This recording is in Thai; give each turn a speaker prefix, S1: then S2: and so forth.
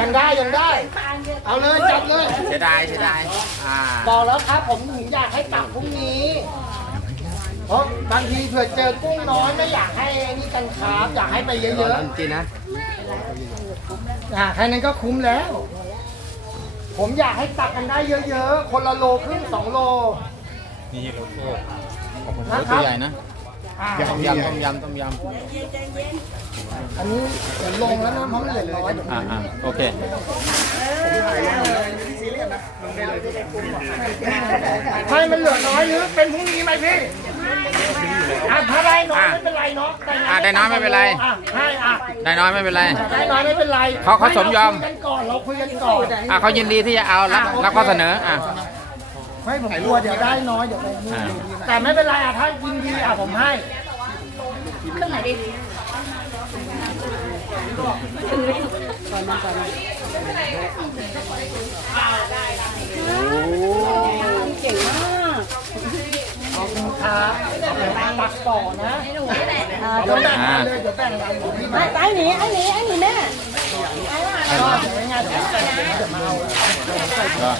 S1: ยังได้ยังได้ เอาเลยจับเลย
S2: เสียดายเสียดายอ่า
S1: บอกแล้วครับผมถึงอยากให้ตักพรุ่งนี้ เพราะบางทีเผื่อเจอกุ้งน้อยไม่อยากให้ไอ้นี่กันครับอยากให้ไปเย
S2: รอ
S1: อะ
S2: น้ำจีนนะ
S1: ๆอ่าแค่นั้นก็คุ้มแล้ว ผมอยากให้ตักกันได้เยอะๆ คนละโลครึ่งสองโล
S2: นี่โลโก้ขอบคุณ
S1: นะ
S2: โอ้
S1: ครั
S2: ตัว
S1: บ
S2: ใหญ่นะ
S1: อ่า
S2: ต้มยำต้มยำต้มย
S1: อันนี้เดี๋ยวลงแล้วนะเพราะมันเหลือน้อยเดี๋ยวำ
S2: อ่าอ่าโอเค
S1: ให้มันเหลือน้อยหรือเป็นพรุ่งนี้ไหมพี่อะถ้าได้น้อย
S2: อะ
S1: ไม่เป็นไรเนาะ
S2: อะได้น้อยไม่เป็นไร
S1: อะให้อะ
S2: ได้น้อยไม่เป็นไร
S1: ได้น้อยไม่เป็นไร
S2: เขาเขาสมยอม
S1: ให้เราคุยกันก่อนเราคุยกันก่อน
S2: อ่าเขายินดีที่จะเอารับรับข้อเสนออ่า
S1: ไม่ผมกลัวเดี๋ยวได้น้อยเดี๋ยวไปนี่
S2: อ่า
S1: แต่ไม่เป็นไรอะถ้ายินดีอะผมให้
S3: เครื่องไหนดีเก่งมาก
S1: ขอบคุณครับปักต่อนะ
S3: อ่า
S1: เดี๋ยวแบ่งกันเลยเดี๋ยวแบ่งกันอยู่ที่
S3: ไอ้
S1: มา
S3: ไอ้หนีไอ้หนีไอ้หนีแม่
S1: ก็เดี๋ยวยังไงเดี๋ยวแบ่งกันเดี๋ยวมาเอา
S2: ก็